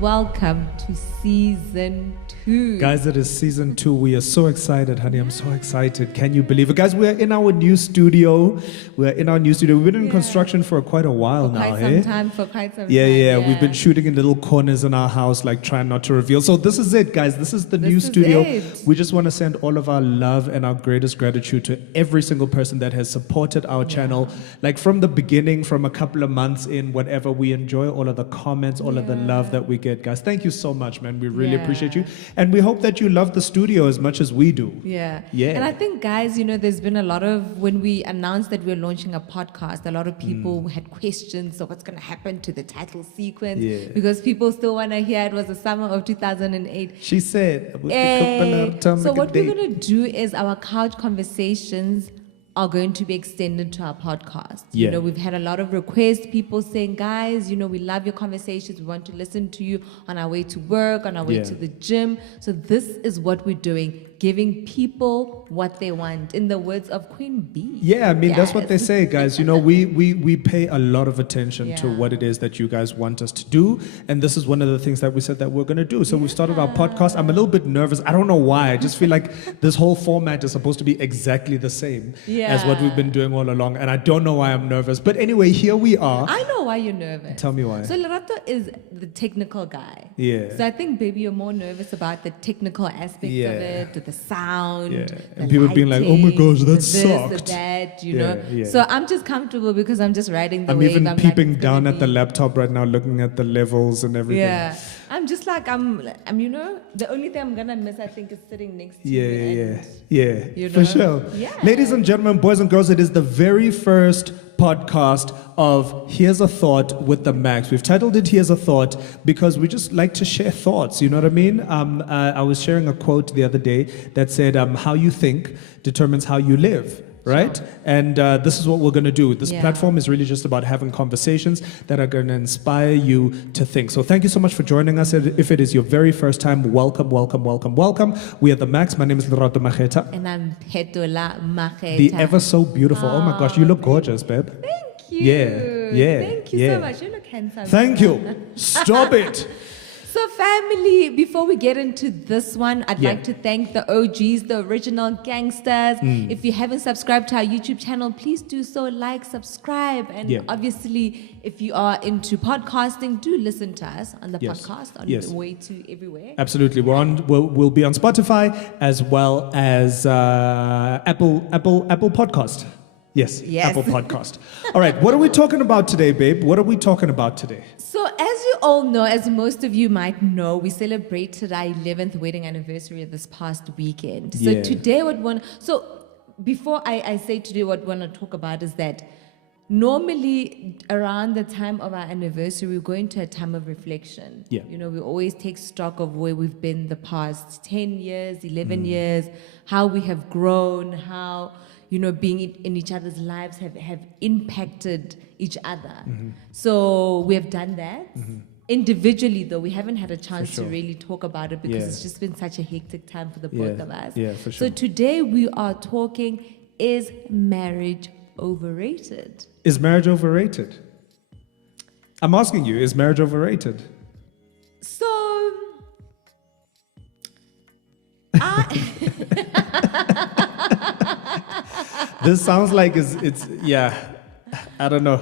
welcome to season 2. Guys, it is season 2. We are so excited, honey. I'm so excited. Can you believe it? Guys, we're in our new studio. We've been in construction for quite a while now. For quite some time. Yeah. We've been shooting in little corners in our house, like trying not to reveal. So this is it, guys. This is the new studio. We just want to send all of our love and our greatest gratitude to every single person that has supported our channel. Like from the beginning, from a couple of months in, whatever. We enjoy all of the comments, all of the love that we get, guys. Thank you so much, man. We really appreciate you. And we hope that you love the studio as much as we do. Yeah. And I think, guys, there's been a lot of, when we announced that we're launching a podcast, a lot of people had questions of what's going to happen to the title sequence. Because people still want to hear it was the summer of 2008. She said. So what we're going to do is our couch conversations are going to be extended to our podcast. We've had a lot of requests, people saying, guys, we love your conversations. We want to listen to you on our way to work, on our way to the gym. So this is what we're doing, giving people what they want, in the words of Queen Bee. Yeah, I mean, that's what they say, guys. We pay a lot of attention to what it is that you guys want us to do. And this is one of the things that we said that we're going to do. So we started our podcast. I'm a little bit nervous. I don't know why. I just feel like this whole format is supposed to be exactly the same as what we've been doing all along. And I don't know why I'm nervous. But anyway, here we are. I know why you're nervous. Tell me why. So Lerato is the technical guy. Yeah. So I think, baby, you're more nervous about the technical aspects of it, the sound, and people being like, "Oh my gosh, that sucked." That, know. So I'm just comfortable because I'm just riding the wave. I'm even peeping down at the laptop right now, looking at the levels and everything. Yeah, I'm just like I'm. The only thing I'm gonna miss, I think, is sitting next to you. Yeah. For sure. Yeah. Ladies and gentlemen, boys and girls, it is the very first podcast of Here's a Thought with the Makhs. We've titled it Here's a Thought because we just like to share thoughts, you know what I mean? I was sharing a quote the other day that said, how you think determines how you live. Right? Sure. And this is what we're going to do. This platform is really just about having conversations that are going to inspire you to think. So thank you so much for joining us. If it is your very first time, welcome. We are the Makhs. My name is Lerato Makheta. And I'm Phetola Makheta. The ever so beautiful. Oh my gosh, you look gorgeous, babe. Thank you. Yeah. Thank you so much. You look handsome. Thank you. Stop it. So family, before we get into this one, I'd like to thank the OGs, the original gangsters. If you haven't subscribed to our YouTube channel, please do so, like, subscribe. And obviously, if you are into podcasting, do listen to us on the podcast on the way to everywhere. Absolutely. We'll be on Spotify as well as Apple Podcast. Yes, Apple Podcast. All right, what are we talking about today, babe? What are we talking about today? So as you all know, as most of you might know, we celebrated our 11th wedding anniversary this past weekend. So today before I say today what we want to talk about is that normally around the time of our anniversary, we go into a time of reflection. We always take stock of where we've been the past 10 years, 11 years, how we have grown, how being in each other's lives have impacted each other. So we have done that. Individually, though, we haven't had a chance to really talk about it because it's just been such a hectic time for the both of us. Yeah, for sure. So today we are talking, is marriage overrated? Is marriage overrated? I'm asking you, is marriage overrated? So, this sounds like it's I don't know.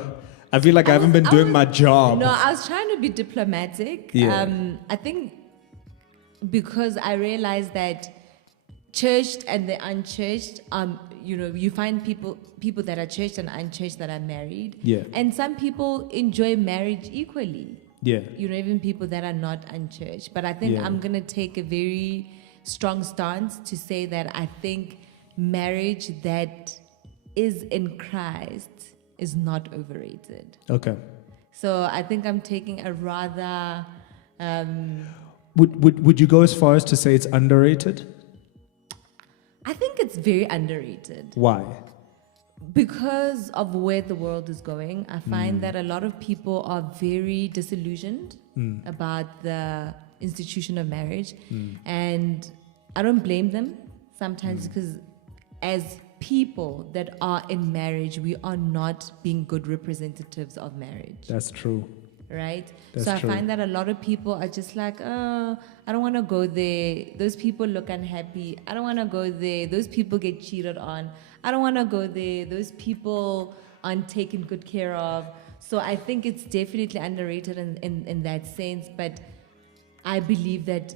I feel like I haven't been doing my job. No, I was trying to be diplomatic. I think because I realized that churched and the unchurched, you find people that are churched and unchurched that are married. And some people enjoy marriage equally. Even people that are not unchurched. But I think I'm going to take a very strong stance to say that I think marriage that is in Christ is not overrated. Okay. So I think I'm taking a rather... Would you go as far as to say it's underrated? I think it's very underrated. Why? Because of where the world is going. I find that a lot of people are very disillusioned about the institution of marriage. And I don't blame them sometimes because as people that are in marriage, we are not being good representatives of marriage. That's true. right? That's so I true. find that a lot of people are just like, oh, I don't want to go there. Those people look unhappy. I don't want to go there. Those people get cheated on. I don't want to go there. Those people aren't taken good care of. So I think it's definitely underrated in that sense. But I believe that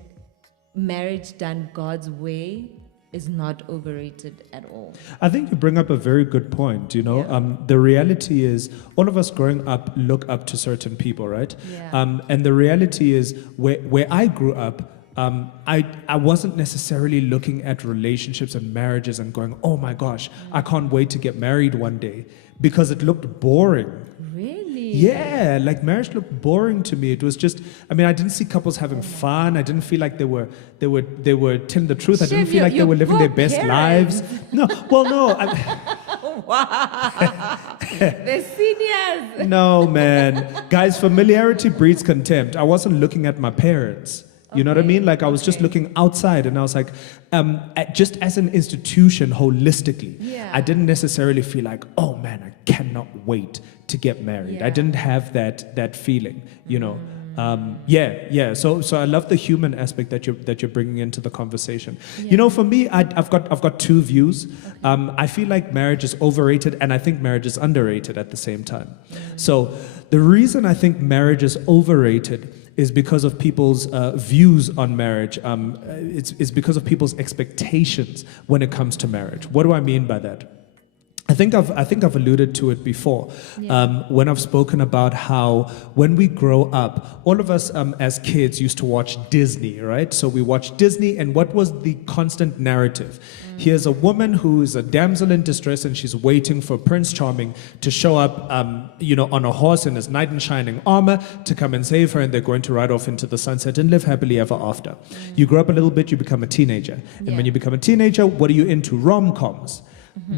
marriage done God's way is not overrated at all. I think you bring up a very good point. The reality is all of us growing up look up to certain people, right? Yeah. And the reality is where I grew up, I wasn't necessarily looking at relationships and marriages and going, oh my gosh, I can't wait to get married one day, because it looked boring. Really? Yeah, like marriage looked boring to me. It was just, I didn't see couples having fun. I didn't feel like they were telling the truth. I didn't feel like they were living their best lives. No, well, no. Wow. They're seniors. No, man. Guys, familiarity breeds contempt. I wasn't looking at my parents. You know what I mean? Like I was just looking outside, and I was like, just as an institution, holistically, I didn't necessarily feel like, oh man, I cannot wait to get married. Yeah. I didn't have that feeling, So I love the human aspect that you're bringing into the conversation. Yeah. For me, I've got two views. I feel like marriage is overrated, and I think marriage is underrated at the same time. So the reason I think marriage is overrated is because of people's views on marriage. It's because of people's expectations when it comes to marriage. What do I mean by that? I think I've alluded to it before when I've spoken about how when we grow up, all of us as kids used to watch Disney, right? So we watched Disney, and what was the constant narrative? Here's a woman who is a damsel in distress, and she's waiting for Prince Charming to show up, on a horse in his knight in shining armor to come and save her, and they're going to ride off into the sunset and live happily ever after. You grow up a little bit, you become a teenager, and when you become a teenager, what are you into? Rom-coms.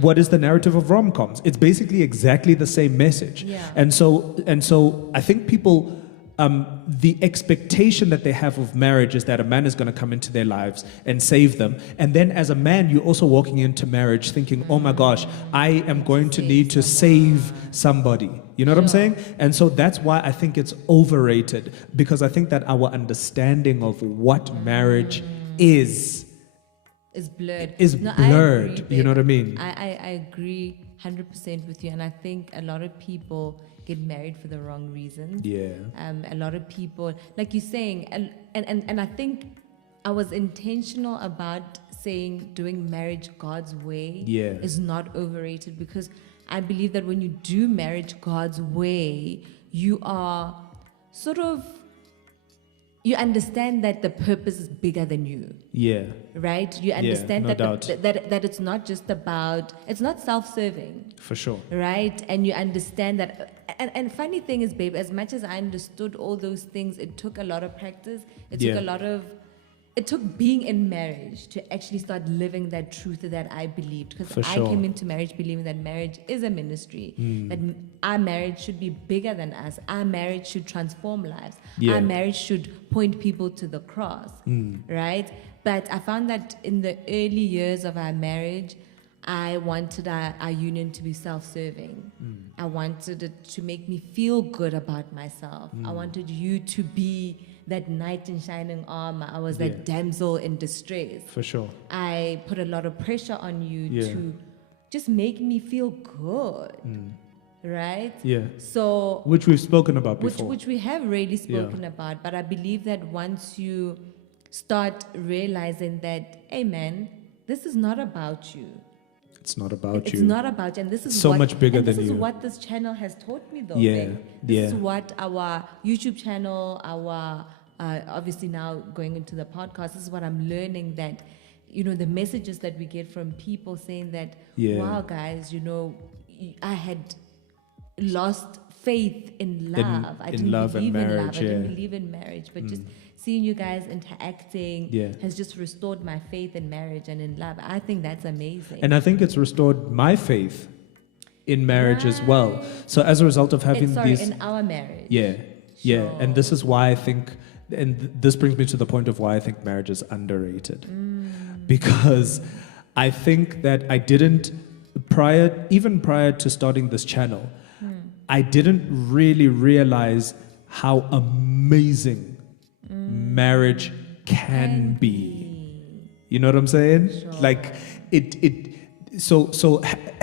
What is the narrative of rom-coms? It's basically exactly the same message. Yeah. And so I think people, the expectation that they have of marriage is that a man is going to come into their lives and save them. And then as a man, you're also walking into marriage thinking, oh my gosh, I am going to need to save somebody. You know what I'm saying? And so that's why I think it's overrated, because I think that our understanding of what marriage is blurred. Blurred. Agree, you know what I mean? I agree 100% with you, and I think a lot of people get married for the wrong reasons. Yeah. A lot of people, like you're saying, and I think I was intentional about saying doing marriage God's way is not overrated, because I believe that when you do marriage God's way, you are sort of, you understand that the purpose is bigger than you. Yeah. Right? You understand no that it's not just about, it's not self-serving. For sure. Right? And you understand that. And funny thing is, babe, as much as I understood all those things, it took a lot of practice. It took being in marriage to actually start living that truth that I believed. Because I came into marriage believing that marriage is a ministry. That our marriage should be bigger than us. Our marriage should transform lives. Our marriage should point people to the cross. Right? But I found that in the early years of our marriage, I wanted our union to be self-serving. I wanted it to make me feel good about myself. I wanted you to be that knight in shining armor. I was that damsel in distress. For sure. I put a lot of pressure on you to just make me feel good. Right? Yeah. So which we've spoken about before. Which we have really spoken about. But I believe that once you start realizing that, hey man, this is not about you. It's not about you. It's not about you. And this is so much bigger than you. This is what this channel has taught me, though. Yeah. Babe. This is what our YouTube channel, our obviously now going into the podcast, this is what I'm learning, that, the messages that we get from people saying that, wow, guys, I had lost faith in love. I didn't believe in love. I didn't believe in marriage. But just seeing you guys interacting has just restored my faith in marriage and in love. I think that's amazing. And I think it's restored my faith in marriage as well. So as a result of having in our marriage. Yeah. And this is why I think, and this brings me to the point of why I think marriage is underrated. Because I think that I didn't, even prior to starting this channel, I didn't really realize how amazing marriage can be. You know what I'm saying? Sure. Like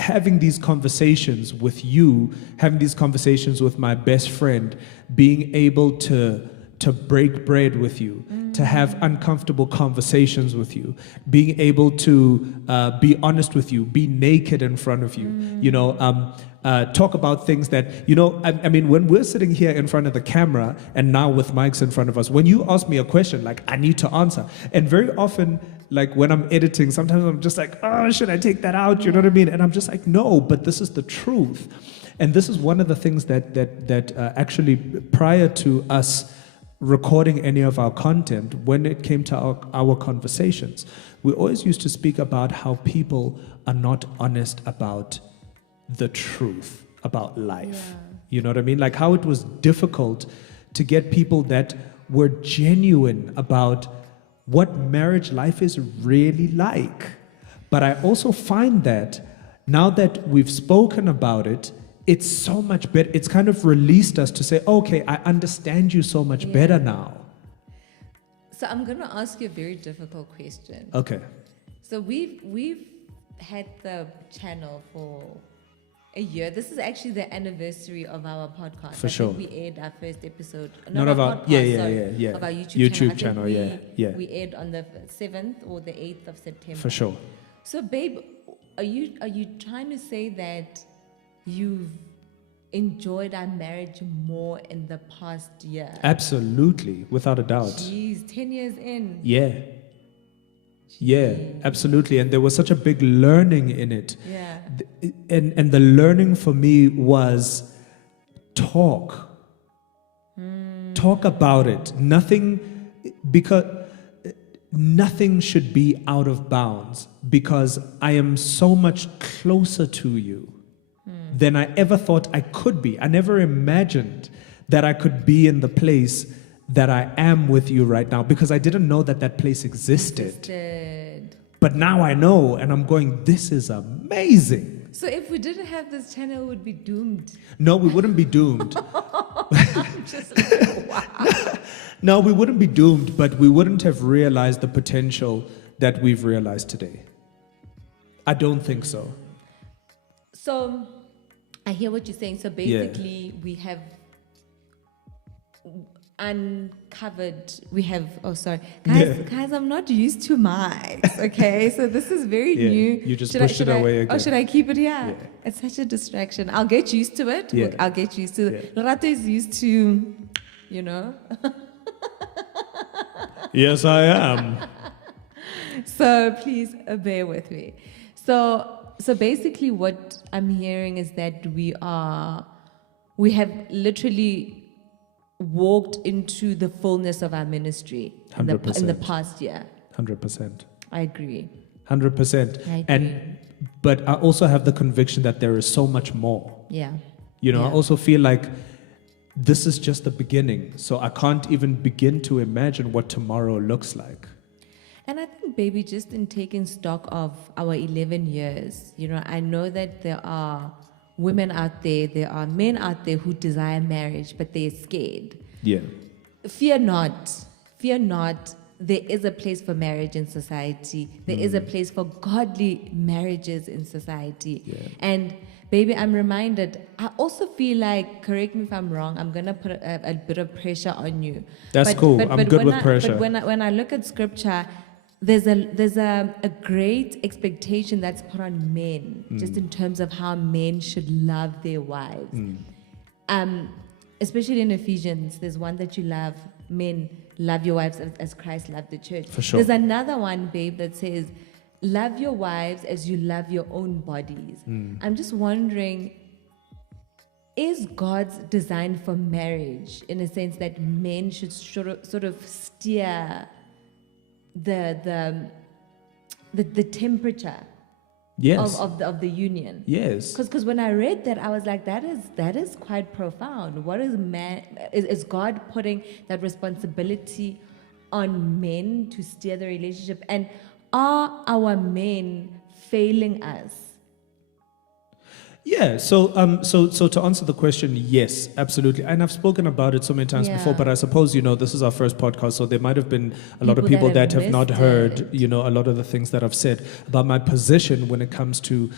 having these conversations with you, having these conversations with my best friend, being able to break bread with you, to have uncomfortable conversations with you, being able to be honest with you, be naked in front of you, talk about things that, I mean, when we're sitting here in front of the camera and now with mics in front of us, when you ask me a question, like, I need to answer. And very often, like when I'm editing, sometimes I'm just like, oh, should I take that out? You know what I mean? And I'm just like, no, but this is the truth. And this is one of the things that actually, prior to us recording any of our content, when it came to our conversations, we always used to speak about how people are not honest about the truth about life. Yeah. You know what I mean? Like how it was difficult to get people that were genuine about what marriage life is really like. But I also find that now that we've spoken about it, it's so much better. It's kind of released us to say, okay, I understand you so much better now. So I'm going to ask you a very difficult question. Okay. So we've had the channel for a year. This is actually the anniversary of our podcast. For sure. We aired our first episode. Not of our, yeah. Of our YouTube channel, We aired on the 7th or the 8th of September. For sure. So, babe, are you trying to say that you've enjoyed our marriage more in the past year? Absolutely, without a doubt. Jeez, 10 years in. Yeah. Yeah, absolutely. And there was such a big learning in it. Yeah. And the learning for me was talk. Talk about it. Because nothing should be out of bounds, because I am so much closer to you than I ever thought I could be. I never imagined that I could be in the place that I am with you right now, because I didn't know that place existed. But now I know, and I'm going, this is amazing. So if we didn't have this channel, we would be doomed. No, we wouldn't be doomed. I'm just like, wow. No, we wouldn't be doomed, but we wouldn't have realized the potential that we've realized today. I don't think so. So I hear what you're saying. So basically, we have uncovered, guys, I'm not used to mics, okay? So this is very new. You just pushed it away again. Oh, should I keep it here? Yeah. It's such a distraction. I'll get used to it. Yeah. I'll get used to it. Lorato is used to, Yes, I am. So please bear with me. So basically what I'm hearing is that we have literally walked into the fullness of our ministry in the past year. 100%. I agree. 100%. But I also have the conviction that there is so much more. Yeah. I also feel like this is just the beginning. So I can't even begin to imagine what tomorrow looks like. And I think, baby, just in taking stock of our 11 years, I know that there are women out there, there are men out there who desire marriage, but they're scared. Yeah. Fear not. Fear not. There is a place for marriage in society. There is a place for godly marriages in society. Yeah. And baby, I'm reminded, I also feel like, correct me if I'm wrong, I'm going to put a bit of pressure on you. That's cool. I'm good with pressure. But when I look at scripture, there's a great expectation that's put on men, just in terms of how men should love their wives. Especially in Ephesians, there's one that you love, men, love your wives as Christ loved the church. For sure. There's another one, babe, that says, love your wives as you love your own bodies. I'm just wondering, is God's design for marriage in a sense that men should sort of steer the temperature of the union? Yes. Because when I read that, I was like, that is quite profound. What is man? Is God putting that responsibility on men to steer the relationship? And are our men failing us? Yeah, so to answer the question, yes, absolutely. And I've spoken about it so many times before, Yeah. but I suppose, this is our first podcast, so there might have been a lot of People people that that have have not missed heard, it. a lot of the things that I've said about my position when it comes to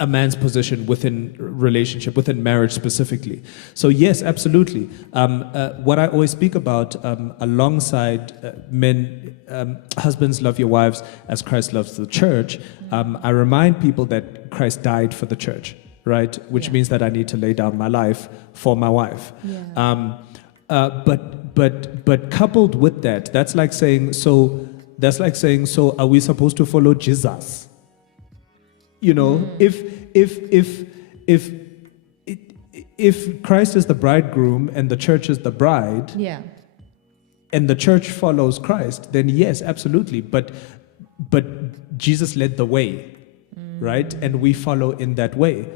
a man's position within relationship, within marriage specifically. So yes, absolutely. What I always speak about alongside men, husbands, love your wives as Christ loves the church. I remind people that Christ died for the church, right? Which Yeah. means that I need to lay down my life for my wife. Yeah. But coupled with that, that's like saying, so are we supposed to follow Jesus? If Christ is the bridegroom and the church is the bride, Yeah. and the church follows Christ, then yes, absolutely. But Jesus led the way, right? And we follow in that way.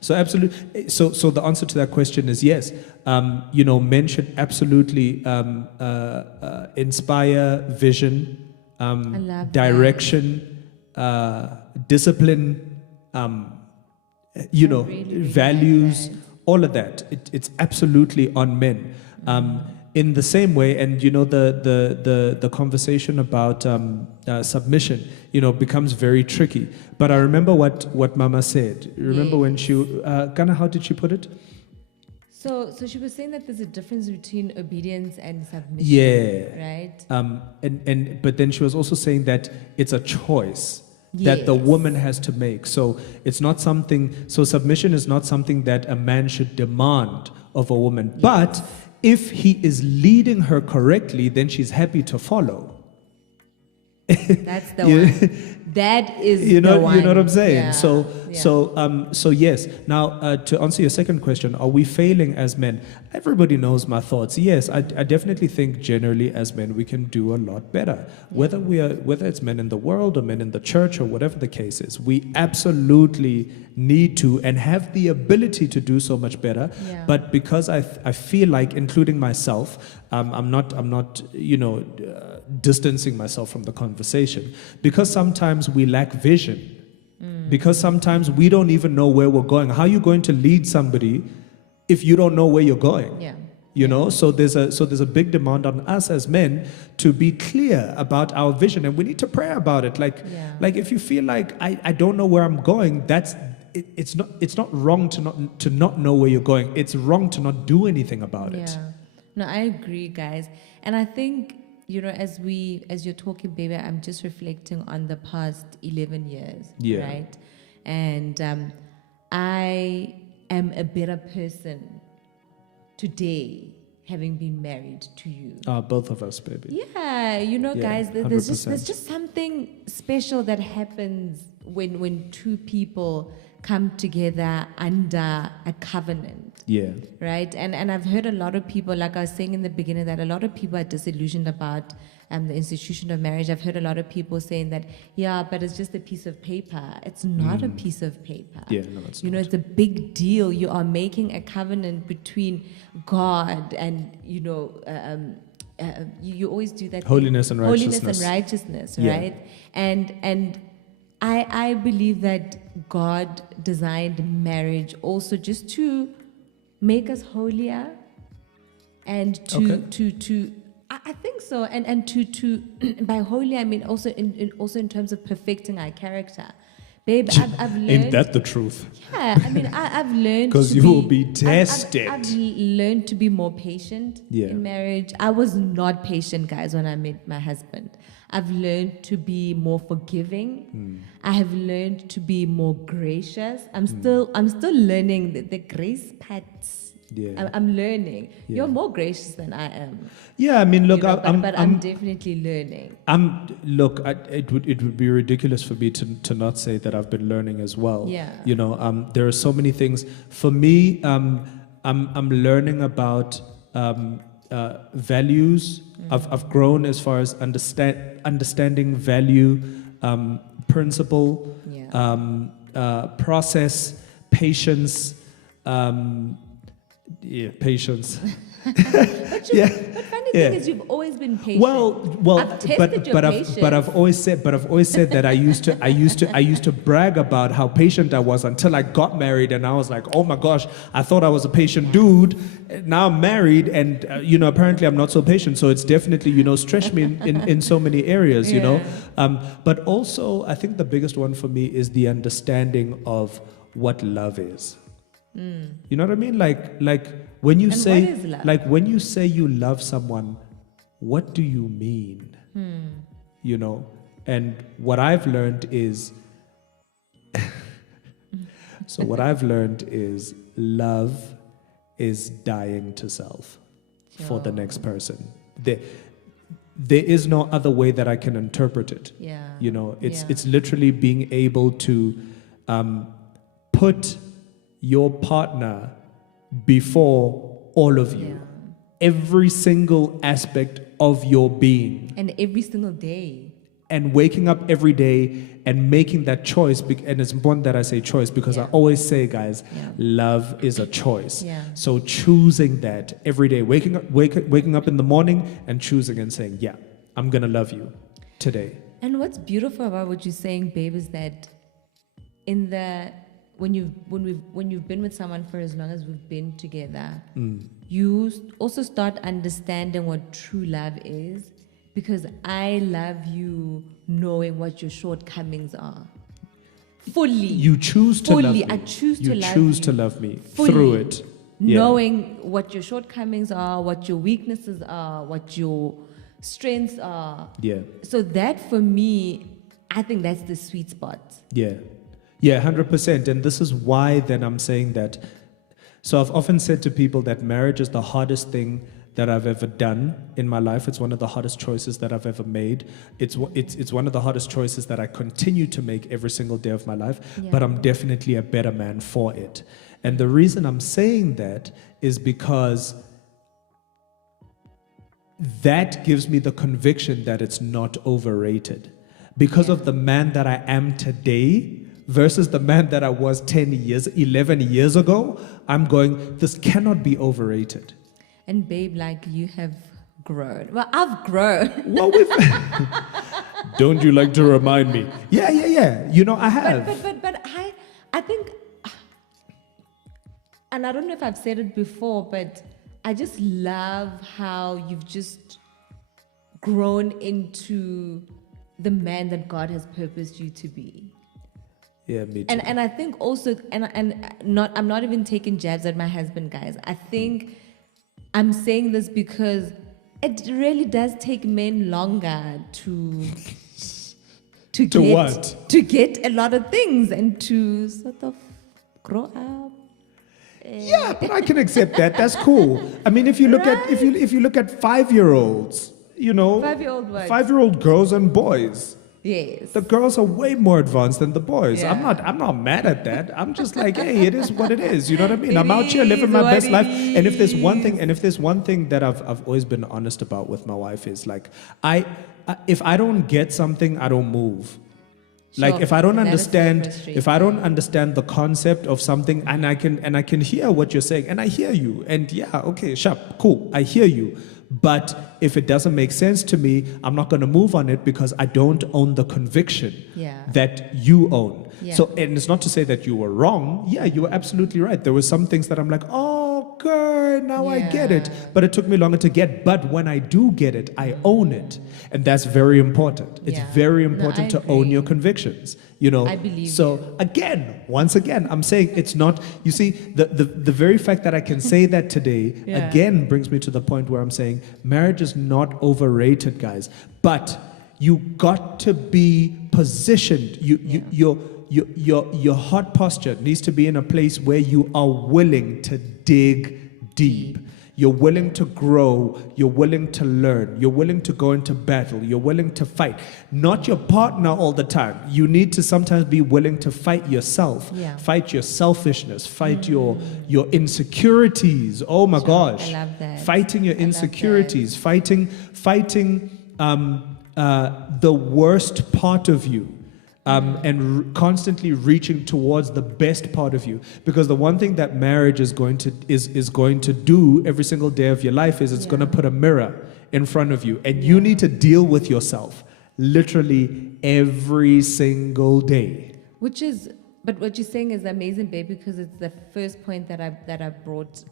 So absolutely. So the answer to that question is yes. Men should absolutely inspire vision, I love direction, discipline, really values, like that. all of that. It's absolutely on men. In the same way, and the conversation about submission, becomes very tricky. But I remember what Mama said. Remember when she, Ghana, how did she put it? So she was saying that there's a difference between obedience and submission. Yeah. Right? But then she was also saying that it's a choice that the Yes. woman has to make. So it's not something, so submission is not something that a man should demand of a woman. Yes. But if he is leading her correctly, then she's happy to follow. That's the Yeah. one. That is You know the one. what I'm saying. Yeah. So yes. Now, to answer your second question, are we failing as men? Everybody knows my thoughts. Yes, I definitely think generally as men we can do a lot better. Whether it's men in the world or men in the church or whatever the case is, we absolutely need to and have the ability to do so much better. Yeah. But because I feel like, including myself, I'm not distancing myself from the conversation, because sometimes we lack vision. Because sometimes we don't even know where we're going. How are you going to lead somebody if you don't know where you're going? Yeah. So there's a big demand on us as men to be clear about our vision, and we need to pray about it. Like if you feel like I don't know where I'm going, it's not wrong to not know where you're going. It's wrong to not do anything about it. Yeah. No, I agree, guys. And I think, as you're talking, baby, I'm just reflecting on the past 11 years. Yeah. Right? And I am a better person today, having been married to you. Both of us, baby. Yeah, guys, there's 100%. just something special that happens when two people come together under a covenant. Yeah. Right? And I've heard a lot of people, like I was saying in the beginning, that a lot of people are disillusioned about the institution of marriage. I've heard a lot of people saying that, but it's just a piece of paper. It's not a piece of paper. Yeah, no, it's not. It's a big deal. You are making a covenant between God and, you always do that. Holiness and righteousness. Holiness and righteousness, Yeah. right? And I believe that God designed marriage also just to make us holier and to I think so, and to by holy I mean also in terms of perfecting our character. Babe, I've learned. Ain't that the truth? Yeah, I mean, I've learned. Because to you will be tested. I've learned to be more patient in marriage. I was not patient, guys, when I met my husband. I've learned to be more forgiving. I have learned to be more gracious. I'm still learning the grace parts. Yeah. I'm learning. Yeah. You're more gracious than I am. Yeah, I mean, look, I'm definitely learning. It would be ridiculous for me to not say that I've been learning as well. Yeah. There are so many things. For me, I'm learning about values. I've grown as far as understanding value, principle, process, patience. Yeah, patience. But Yeah. but funny Yeah. thing is, you've always been patient. Well, I've tested your patience. I've always said that I used to brag about how patient I was until I got married, and I was like, oh my gosh, I thought I was a patient dude. Now I'm married, and apparently I'm not so patient. So it's definitely stretched me in so many areas, But also, I think the biggest one for me is the understanding of what love is. You know what I mean? Like when you And say, what is love? like when you say you love someone, what do you mean? And what I've learned is, love is dying to self for the next person. There is no other way that I can interpret it. Yeah. It's literally being able to put your partner before all of you. Yeah. Every single aspect of your being. And every single day. And waking up every day and making that choice. And it's important that I say choice because I always say, guys, love is a choice. Yeah. So choosing that every day, waking up in the morning and choosing and saying, yeah, I'm going to love you today. And what's beautiful about what you're saying, babe, is that when you've been with someone for as long as we've been together, you also start understanding what true love is, because I love you knowing what your shortcomings are. Fully. You choose to love me. I choose to love you. You choose to love me fully, through it. Yeah. Knowing what your shortcomings are, what your weaknesses are, what your strengths are. Yeah. So that for me, I think that's the sweet spot. Yeah. Yeah, 100%. And this is why then I'm saying that. So I've often said to people that marriage is the hardest thing that I've ever done in my life. It's one of the hardest choices that I've ever made. It's one of the hardest choices that I continue to make every single day of my life. Yeah. But I'm definitely a better man for it. And the reason I'm saying that is because that gives me the conviction that it's not overrated. Because of the man that I am today versus the man that I was 11 years ago, I'm going, this cannot be overrated. And babe, like, you have grown. Well, I've grown. Well, don't you like to remind me? Yeah. I have. But I think, and I don't know if I've said it before, but I just love how you've just grown into the man that God has purposed you to be. Yeah, me too. And I think also, I'm not even taking jabs at my husband, guys. I think I'm saying this because it really does take men longer to get a lot of things and to sort of grow up. Yeah, but I can accept that. That's cool. I mean, if you look at 5-year-olds, 5-year-old girls and boys. Yes. The girls are way more advanced than the boys. Yeah. I'm not mad at that. I'm just like, hey, it is what it is. You know what I mean? I'm out here living my best life. And if there's one thing that I've always been honest about with my wife is like, if I don't get something, I don't move. Like Sure. if I don't That is understand, so frustrating. if I don't understand the concept of something, and I can hear what you're saying, and I hear you, and yeah, okay, sharp, cool, I hear you. But if it doesn't make sense to me, I'm not going to move on it because I don't own the conviction that you own. Yeah. So, and it's not to say that you were wrong. Yeah, you were absolutely right. There were some things that I'm like, oh, good, now I get it. But it took me longer to get. But when I do get it, I own it. And that's very important. It's very important to own your convictions. I believe so once again, I'm saying it's not, you see, the very fact that I can say that today, again, brings me to the point where I'm saying marriage is not overrated, guys. But you got to be positioned. Your heart posture needs to be in a place where you are willing to dig deep. You're willing to grow. You're willing to learn. You're willing to go into battle. You're willing to fight. Not your partner all the time. You need to sometimes be willing to fight yourself. Yeah. Fight your selfishness. Fight your insecurities. Oh my gosh. I love that. Fighting your insecurities. Fighting the worst part of you. constantly reaching towards the best part of you. Because the one thing that marriage is going to do every single day of your life is it's going to put a mirror in front of you, and you need to deal with yourself literally every single day. But what you're saying is amazing, babe, because it's the first point that I brought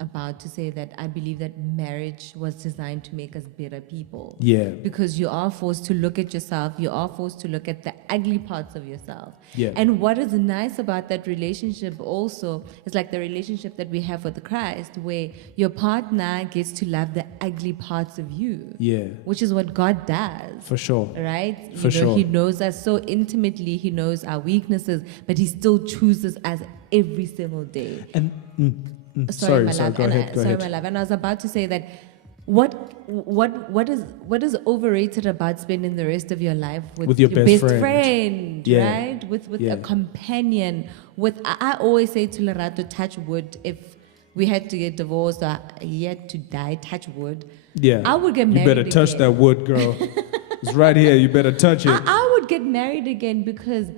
about to say that I believe that marriage was designed to make us better people. Yeah. Because you are forced to look at yourself, you are forced to look at the ugly parts of yourself. Yeah. And what is nice about that relationship also is like the relationship that we have with Christ, where your partner gets to love the ugly parts of you. Yeah. Which is what God does. For sure. Right? For sure. He knows us so intimately, he knows our weaknesses, but he still chooses us every single day. And Sorry, my love. Go ahead. Sorry, my love. And I was about to say that what is overrated about spending the rest of your life with your best best friend, Yeah. right? With a companion. I always say to Lerato, touch wood, if we had to get divorced or he had to die, touch wood. Yeah. I would get married. You better touch that wood, girl. It's right here. You better touch it. I would get married again because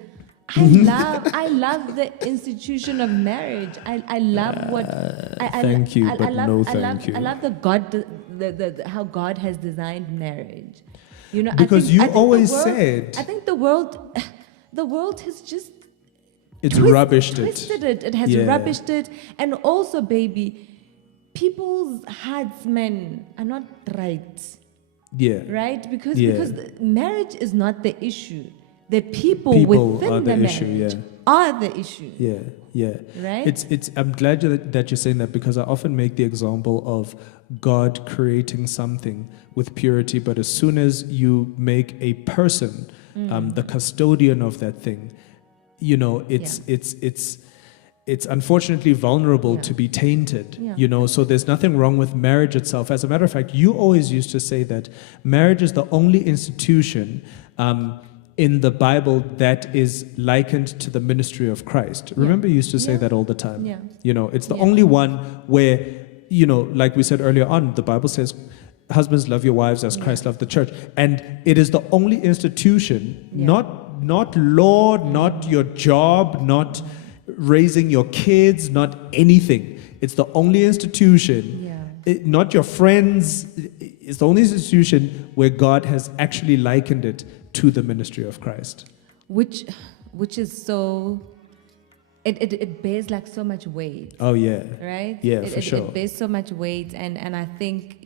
I love the institution of marriage. I love what thank you, but no thank you. I love the how God has designed marriage. Because I think always the world, said I think the world has just rubbished twisted it. It has rubbished it, and also, baby, people's hearts, men, are not right. Yeah. Right? Because marriage is not the issue. The people within the marriage are the issue. Yeah, yeah. Right? I'm glad that you're saying that, because I often make the example of God creating something with purity, but as soon as you make a person the custodian of that thing, it's unfortunately vulnerable to be tainted, so there's nothing wrong with marriage itself. As a matter of fact, you always used to say that marriage is the only institution in the Bible that is likened to the ministry of Christ. Remember, you used to say that all the time. Yeah. It's the only one where, like we said earlier on, the Bible says, husbands, love your wives as Christ loved the church. And it is the only institution, not law, not your job, not raising your kids, not anything. It's the only institution, not your friends. It's the only institution where God has actually likened it to the ministry of Christ. Which is so, it bears like so much weight. Oh yeah. Right? Yeah, for sure. It bears so much weight, and I think,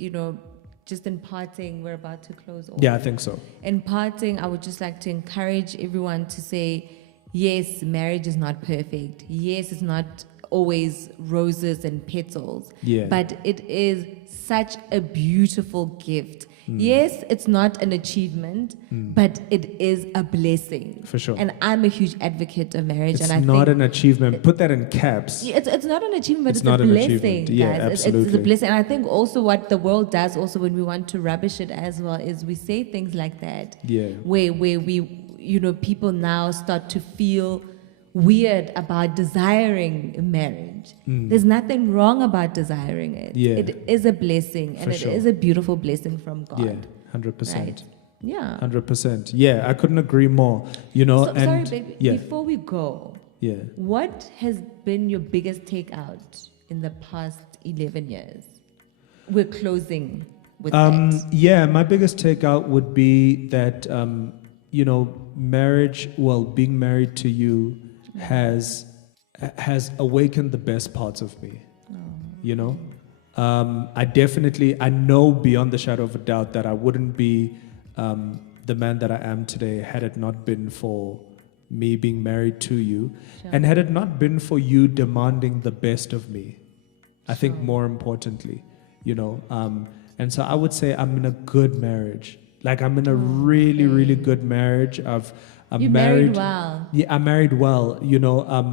just in parting, we're about to close off. Yeah, I think so. In parting, I would just like to encourage everyone to say, yes, marriage is not perfect. Yes, it's not always roses and petals. Yeah. But it is such a beautiful gift. Yes, it's not an achievement, but it is a blessing. For sure. And I'm a huge advocate of marriage. It's and I not think an achievement. Put that in caps. it's not an achievement, but it's not a an blessing, achievement. Yeah, guys. absolutely. It's a blessing. And I think also what the world does also when we want to rubbish it as well is we say things like that. Yeah. Where we, people now start to feel weird about desiring marriage. There's nothing wrong about desiring it. Yeah. It is a blessing, and it is a beautiful blessing from God. Yeah, 100%. Right? Yeah. 100%. Yeah, I couldn't agree more. Sorry, baby. Before we go, what has been your biggest takeout in the past 11 years? We're closing with that. Yeah, my biggest takeout would be that, marriage, being married to you has awakened the best parts of me. I know beyond the shadow of a doubt that I wouldn't be the man that I am today had it not been for me being married to you, and had it not been for you demanding the best of me. I think more importantly, and so I would say I'm in a good marriage. Like, I'm in a really, really good marriage. I'm married well. Yeah, I'm married well.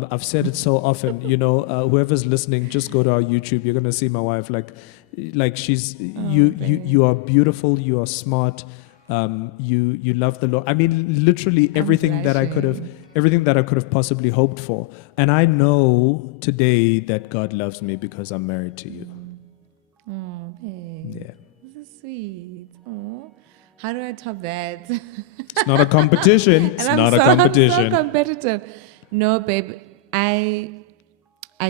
I've said it so often. Whoever's listening, just go to our YouTube. You're gonna see my wife. Like she's you are beautiful. You are smart. You love the Lord. I mean, literally everything that I could have possibly hoped for. And I know today that God loves me because I'm married to you. Oh, babe. Yeah. This is sweet. Oh. how do I top that? It's not a competition. It's not a competition. I'm so competitive. No, babe, I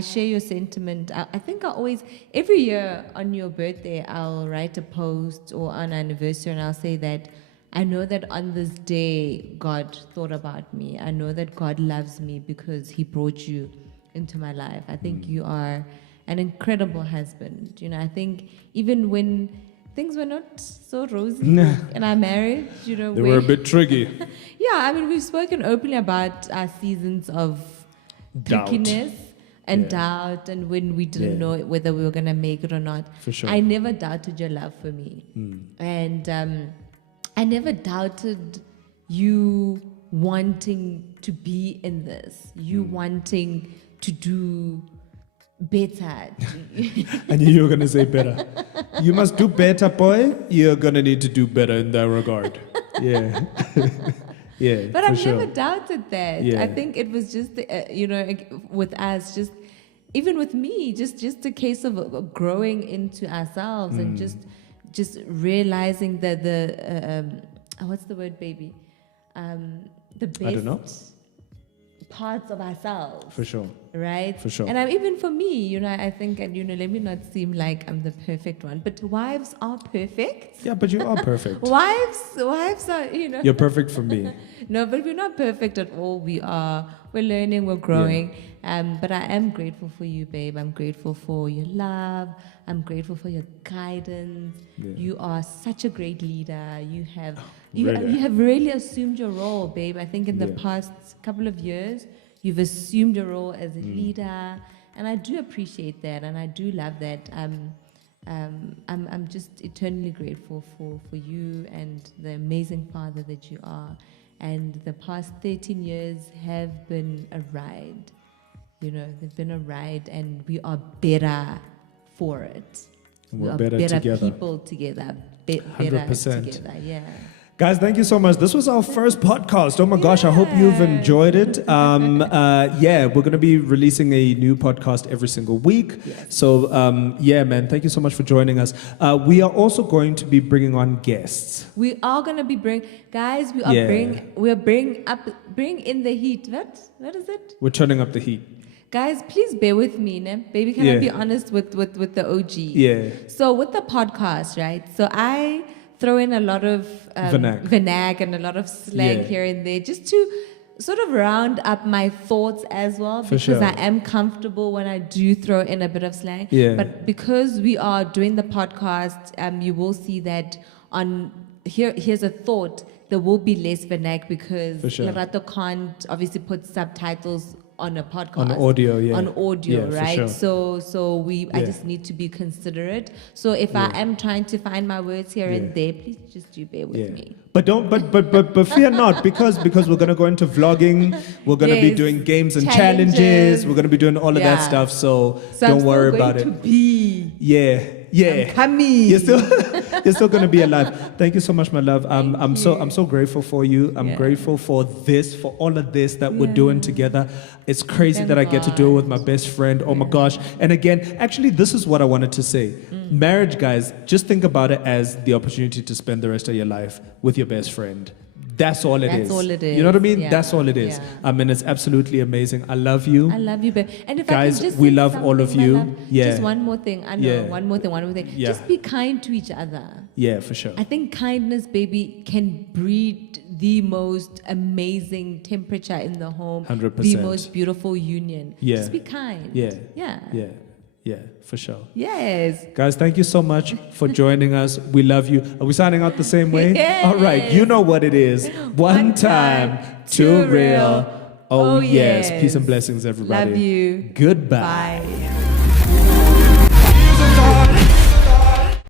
share your sentiment. I think I always, every year on your birthday, I'll write a post or on anniversary and I'll say that I know that on this day, God thought about me. I know that God loves me because he brought you into my life. I think you are an incredible husband. You know, I think even when things were not so rosy in our marriage, you know. They were a bit tricky. Yeah, I mean, we've spoken openly about our seasons of Doubt. trickiness and doubt, and when we didn't know whether we were going to make it or not. For sure. I never doubted your love for me. And I never doubted you wanting to be in this, you wanting to do better. I knew you were going to say better. You must do better, boy. You're going to need to do better in that regard. Yeah. Yeah. But I've sure. never doudted that. Yeah. I think it was just, you know, with us, just even with me, just a case of growing into ourselves and just realizing that what's the word, baby? The best I don't know. parts of ourselves. For sure. Right? For sure. And even for me, you know, I think, and you know, let me not seem like I'm the perfect one, but wives are perfect. Yeah, but you are perfect. Wives are, you know. You're perfect for me. No, but we're not perfect at all. We're learning, we're growing. But I am grateful for you, babe. I'm grateful for your love. I'm grateful for your guidance. Yeah. You are such a great leader. You have Really? you have really assumed your role, babe. I think in the past couple of years, you've assumed your role as a leader, and I do appreciate that, and I do love that. I'm just eternally grateful for you and the amazing father that you are. And the past 13 years have been a ride. You know, they've been a ride, and we are better for it. We're we are better together. People together. Better 100%. together, yeah. Guys, thank you so much. This was our first podcast. Oh my gosh, I hope you've enjoyed it. We're going to be releasing a new podcast every single week. Yes. So, man, thank you so much for joining us. We are also going to be bringing on guests. We are going to be bring in the heat. What is it? We're turning up the heat. Guys, please bear with me, ne? Baby, can I be honest with the OG? Yeah. So with the podcast, right? So I throw in a lot of vernac and a lot of slang here and there, just to sort of round up my thoughts as well, because I am comfortable when I do throw in a bit of slang. Yeah. But because we are doing the podcast, you will see that here's a thought, there will be less vernac because Lerato can't obviously put subtitles on a podcast. On audio, right? Sure. So I just need to be considerate. So if I am trying to find my words here and there, please just do bear with me. But but fear not, because we're gonna go into vlogging, we're gonna be doing games and challenges, we're gonna be doing all of that stuff. So don't worry about it. I'm coming. You're still gonna be alive. Thank you so much, my love. I'm so grateful for you. I'm grateful for all of this that we're doing together. It's crazy that I get to do it with my best friend. Oh my gosh. And again, actually, this is what I wanted to say. Marriage, guys, just think about it as the opportunity to spend the rest of your life with your best friend. That's all it is. That's all it is. You know what I mean? Yeah. That's all it is. Yeah. And it's absolutely amazing. I love you. I love you, babe. And if guys, I can just we love all of you. Love, just one more thing. I know, one more thing. Yeah. Just be kind to each other. Yeah, for sure. I think kindness, baby, can breed the most amazing temperature in the home. 100%. The most beautiful union. Yeah. Just be kind. Yeah, for sure. Yes. Guys, thank you so much for joining us. We love you. Are we signing out the same way? Yes. All right, you know what it is. One time, too real. Oh, yes. Peace and blessings, everybody. Love you. Goodbye. Bye.